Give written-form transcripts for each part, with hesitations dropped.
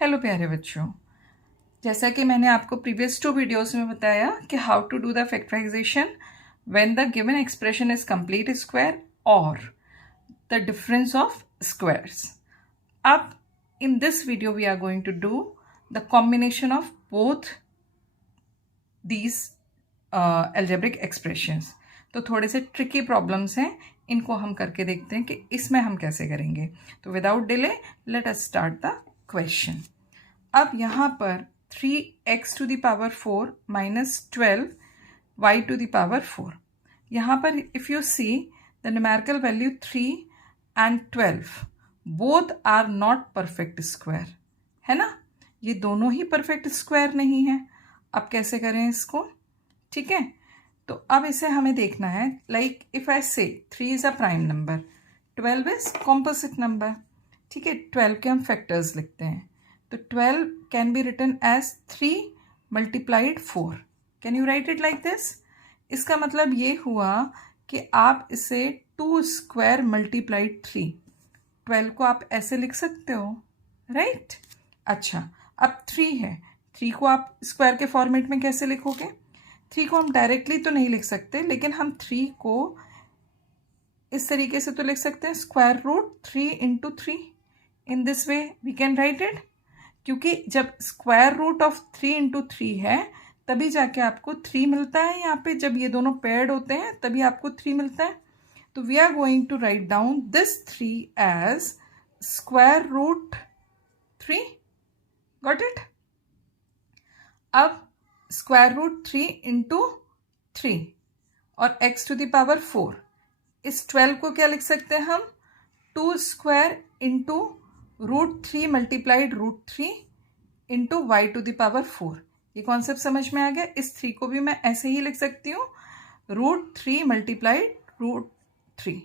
Hello प्यारे बच्चों, जैसा कि मैंने आपको प्रीवियस 2 वीडियोस में बताया कि how to do the factorization when the given expression is complete square और द डिफरेंस ऑफ स्क्वायर्स. अब in this video we are going to do the combination of both these algebraic expressions. तो थोड़े से tricky problems हैं, इनको हम करके देखते हैं कि इसमें हम कैसे करेंगे. तो without delay let us start the question. अब यहाँ पर 3x to the power 4 minus 12 y to the power 4. यहाँ पर if you see the numerical value 3 and 12 both are not perfect square, है ना. ये दोनों ही परफेक्ट स्क्वायर नहीं है. अब कैसे करें इसको, ठीक है. तो अब इसे हमें देखना है. लाइक इफ आई से 3 is a prime number, 12 is composite number, ठीक है. 12 के हम फैक्टर्स लिखते हैं. तो 12 can be written as 3 multiplied 4. Can you write it like this. इसका मतलब ये हुआ कि आप इसे 2 स्क्वायर मल्टीप्लाइड 3, 12 को आप ऐसे लिख सकते हो, राइट. अच्छा, अब 3 है. 3 को आप स्क्वायर के फॉर्मेट में कैसे लिखोगे. 3 को हम डायरेक्टली तो नहीं लिख सकते, लेकिन हम 3 को इस तरीके से तो लिख सकते हैं, square root 3 into 3. In this way we can write it, क्योंकि जब स्क्वायर रूट ऑफ 3 इंटू 3 है तभी जाके आपको 3 मिलता है. यहाँ पे जब ये दोनों पेयर्ड होते हैं तभी आपको 3 मिलता है. तो we are going to write down this 3 as square root 3. Got it. अब स्क्वायर रूट 3 इंटू 3 और x टू द पावर 4. इस 12 को क्या लिख सकते हैं हम, 2 square into root 3 multiplied root 3 into y to the power 4. ये कॉन्सेप्ट समझ में आ गया. इस 3 को भी मैं ऐसे ही लिख सकती हूँ, root 3 multiplied root 3.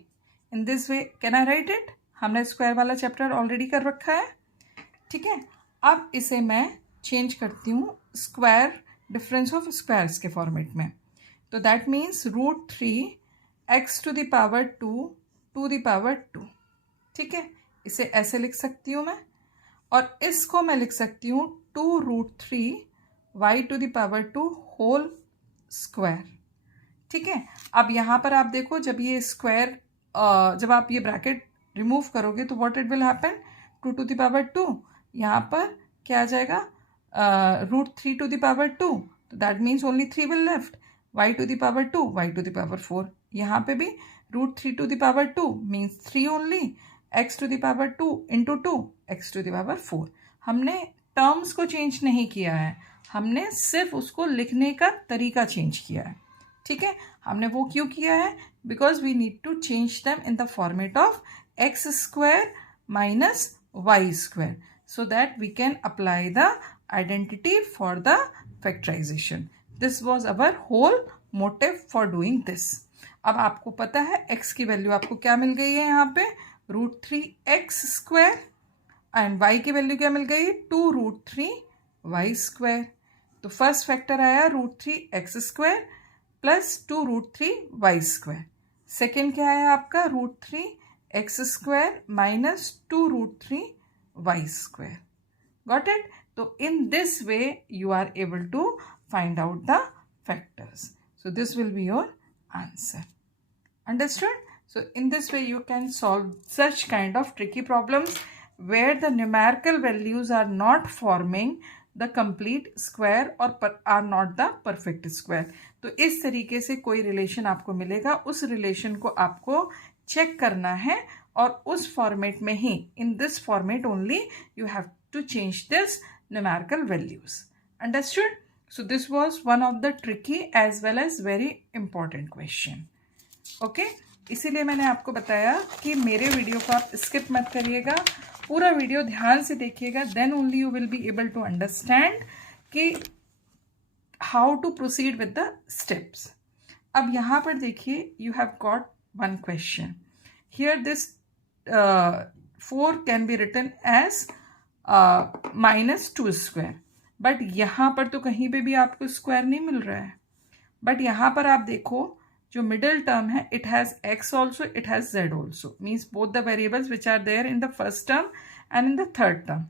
In this way can I write it. हमने स्क्वायर वाला चैप्टर ऑलरेडी कर रखा है, ठीक है. अब इसे मैं चेंज करती हूँ स्क्वायर डिफरेंस ऑफ स्क्वायर्स के फॉर्मेट में. तो that means root 3 x to the power 2 to the power 2, ठीक है. इसे ऐसे लिख सकती हूँ मैं, और इसको मैं लिख सकती हूँ 2 root 3 y to the power 2 whole square, ठीक है. अब यहाँ पर आप देखो, जब ये स्क्वायर जब आप ये ब्रैकेट रिमूव करोगे तो what it will happen, 2 to the power 2, यहाँ पर क्या आ जाएगा, रूट 3 टू द पावर 2. तो that means only 3 will left, y to the power 2 y to the power 4. यहाँ पे भी root 3 to the power 2 means 3 only, x to the power 2 into 2 x to the power 4. हमने terms को change नहीं किया है, हमने सिर्फ उसको लिखने का तरीका चेंज किया है, ठीक है. हमने वो क्यों किया है, because we need to change them in the format of x square minus y square, so that we can apply the identity for the factorization. This was our whole motive for doing this. अब आपको पता है x की value आपको क्या मिल गई है, यहाँ पे root 3 x square, and y की वैल्यू क्या मिल गई, 2 रूट 3 वाई स्क्वायर. तो फर्स्ट फैक्टर आया root 3 x square plus 2 root 3 y square. Second क्या आया आपका, root 3 x square minus 2 root 3 y square. Got it? So in this way you are able to find out the factors. So this will be your answer. Understood? So in this way you can solve such kind of tricky problems where the numerical values are not forming the complete square or are not the perfect square. तो इस तरीके से कोई relation आपको मिलेगा, उस relation को आपको चेक करना है, और उस फॉर्मेट में ही, in this format only you have to change this numerical values. Understood. So this was one of the tricky as well as very important question. Okay, इसीलिए मैंने आपको बताया कि मेरे वीडियो को आप स्किप मत करिएगा, पूरा वीडियो ध्यान से देखिएगा, then only you will be able to understand कि how to proceed with the steps. अब यहाँ पर देखिए, you have got one question. Here this 4 can be written as minus 2 square. But यहाँ पर तो कहीं पे भी आपको स्क्वायर नहीं मिल रहा है. बट यहाँ पर आप देखो, जो मिडिल टर्म है, it has x also, it has z also, means both the variables which are there in the first term and in the third term.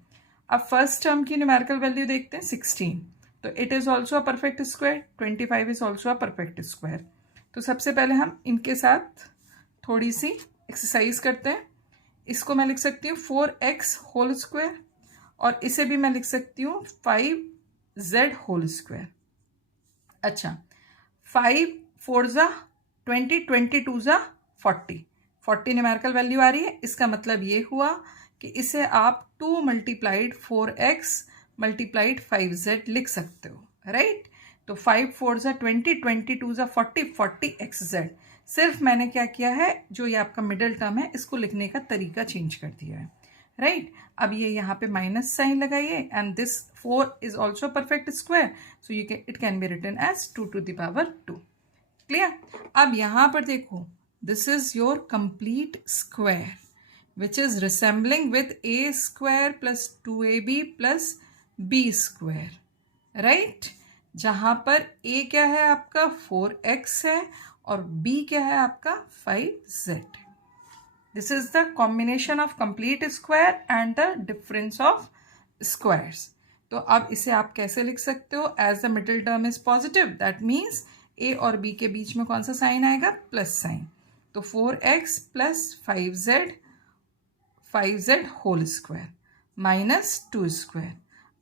अब फर्स्ट टर्म की न्यूमेरिकल वैल्यू देखते हैं 16, तो it is also a perfect square, 25 is also a perfect square. तो सबसे पहले हम इनके साथ थोड़ी सी एक्सरसाइज करते हैं। इसको मैं लिख सकती हूँ 4x होल स्क्वायर, और इसे भी मैं लिख सकती हूँ 5z होल स्क्वायर। अच्छा, 5 4 ज़ा 20, 22 ज़ा 40, 40 न्यूमेरिकल वैल्यू आ रही है। इसका मतलब ये हुआ कि इसे आप 2 मल्टीप्लाइड 4x मल्टीप्लाइड 5z लिख सकते हो, राइट। तो 5 4 ज़ा 20, 22 ज़ा 40, 40xz। सिर्फ मैंने क्या किया है, जो ये आपका मिडिल टर्म है इसको लिखने का तरीका चेंज कर दिया है, राइट। अब ये यहाँ पे माइनस साइन लगाइए, and this 4 is also perfect square, so you can it can be written as 2 to the power 2। Clear. अब यहाँ पर देखो, this is your complete square which is resembling with a square plus 2ab plus b square, right. जहाँ पर a क्या है आपका 4x है और b क्या है आपका 5z। This is the combination of complete square and the difference of squares. तो अब इसे आप कैसे लिख सकते हो, as the middle term is positive, that means a और b के बीच में कौन सा साइन आएगा, प्लस साइन। तो 4x plus 5z whole square minus 2 square.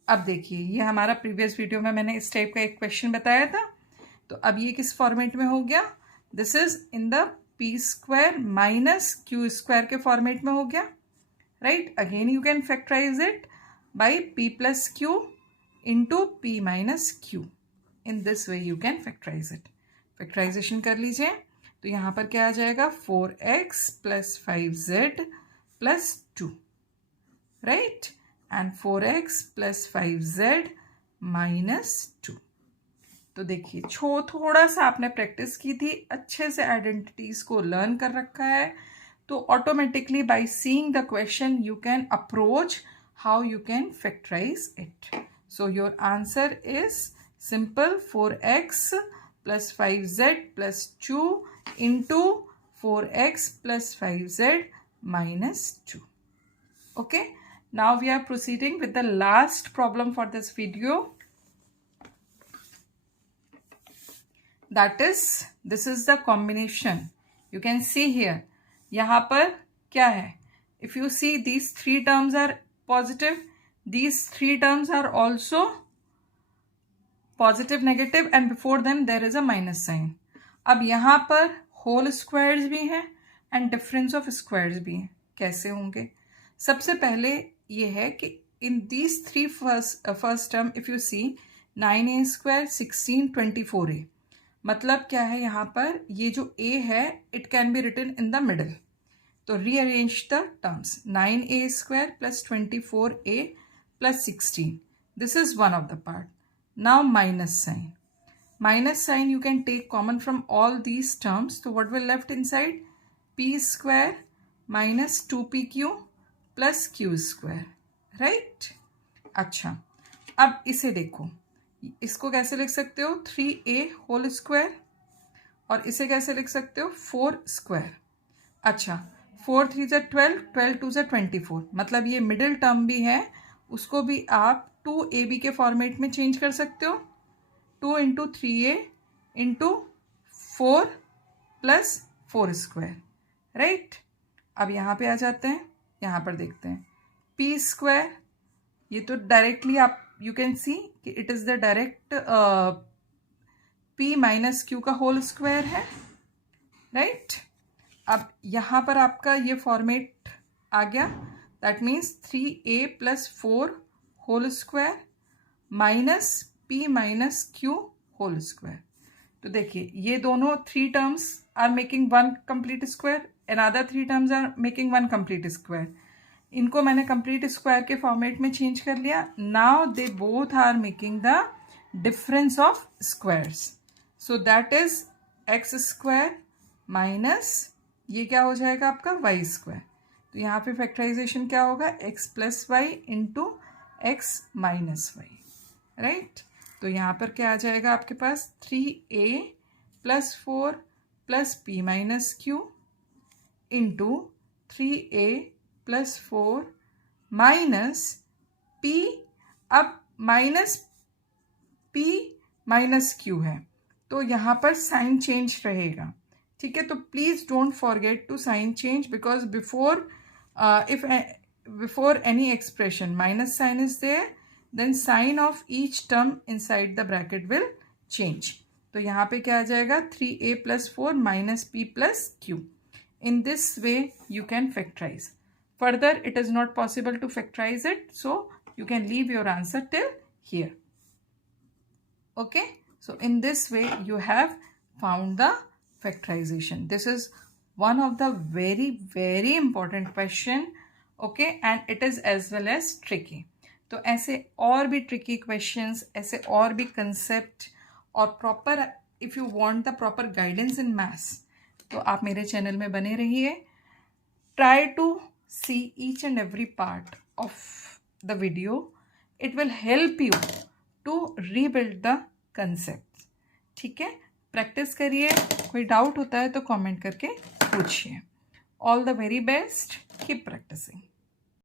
अब देखिए, ये हमारा प्रीवियस वीडियो में मैंने इस टाइप का एक क्वेश्चन बताया था। तो अब ये किस फॉर्मेट में हो गया, this is in the p square minus q square के फॉर्मेट में हो गया, right. Again you can factorize it by p plus q into p minus q. In this way you can factorize it. Factorization कर लीजिए, तो यहाँ पर क्या आ जाएगा 4x plus 5z plus 2, right, and 4x plus 5z minus 2। तो देखिए, थोड़ा सा आपने प्रैक्टिस की थी, अच्छे से आइडेंटिटीज को लर्न कर रखा है, तो automatically by seeing the question you can approach how you can factorize it. So your answer is simple 4x plus 5z plus 2 into 4x plus 5z minus 2. Okay, now we are proceeding with the last problem for this video. That is, this is the combination. You can see here, यहाँ पर क्या है, if you see these three terms are positive, these three terms are also positive, negative, and before them there is a minus sign. अब यहाँ पर whole squares भी हैं and difference of squares भी हैं। कैसे होंगे, सबसे पहले ये है कि in these three first term if you see 9a square 16 24a, मतलब क्या है, यहाँ पर ये जो a है it can be written in the middle. तो rearrange the terms, 9a square plus 24a plus 16, this is one of the part. Now minus sign. Minus sign you can take common from all these terms. So what will left inside? P square minus 2pq plus q square. Right? अच्छा, अब इसे देखो, इसको कैसे लिख सकते हो 3a whole square, और इसे कैसे लिख सकते हो 4 स्क्वायर। अच्छा, 4 3 ज़ा 12, 12 2 ज़ा 24, मतलब ये मिडिल टर्म भी है, उसको भी आप 2ab के फॉर्मेट में चेंज कर सकते हो, 2 into 3a into 4 plus 4 square, right. अब यहाँ पे आ जाते हैं, यहाँ पर देखते हैं p स्क्वायर, ये तो डायरेक्टली आप यू कैन सी कि it is the direct p minus q का होल स्क्वायर है, राइट। अब यहाँ पर आपका ये फॉर्मेट आ गया, that means 3a plus 4 whole square minus p minus q whole square. तो देखिए, ये दोनों 3 terms are making 1 complete square, another 3 terms are making 1 complete square. इनको मैंने कंप्लीट स्क्वायर के फॉर्मेट में चेंज कर लिया। Now they both are making the difference of squares, so that is x square minus ये क्या हो जाएगा आपका वाई स्क्वायर। तो यहाँ पे फैक्टराइजेशन क्या होगा, x plus y into x minus y, right. तो यहाँ पर क्या आ जाएगा आपके पास 3a plus 4 plus p minus q into 3a plus 4 minus P अब माइनस P माइनस Q है, तो यहाँ पर साइन चेंज रहेगा, ठीक है। तो please don't forget to sign change, because before any expression minus sign is there, then sign of each term inside the bracket will change. तो यहाँ पे क्या आ जाएगा, 3a plus 4 minus p plus q. In this way you can factorize. Further it is not possible to factorize it, so you can leave your answer till here. Okay, so in this way you have found the factorization. This is one of the very important question. Okay, and it is as well as tricky. तो ऐसे और भी tricky questions, ऐसे और भी concept और proper, if you want the proper guidance in maths, तो आप मेरे चैनल में बने रहिए. Try to see each and every part of the video. It will help you to rebuild the concept. ठीक है, प्रैक्टिस करिए. कोई डाउट होता है तो कमेंट करके पूछिए. All the very best. Keep practising.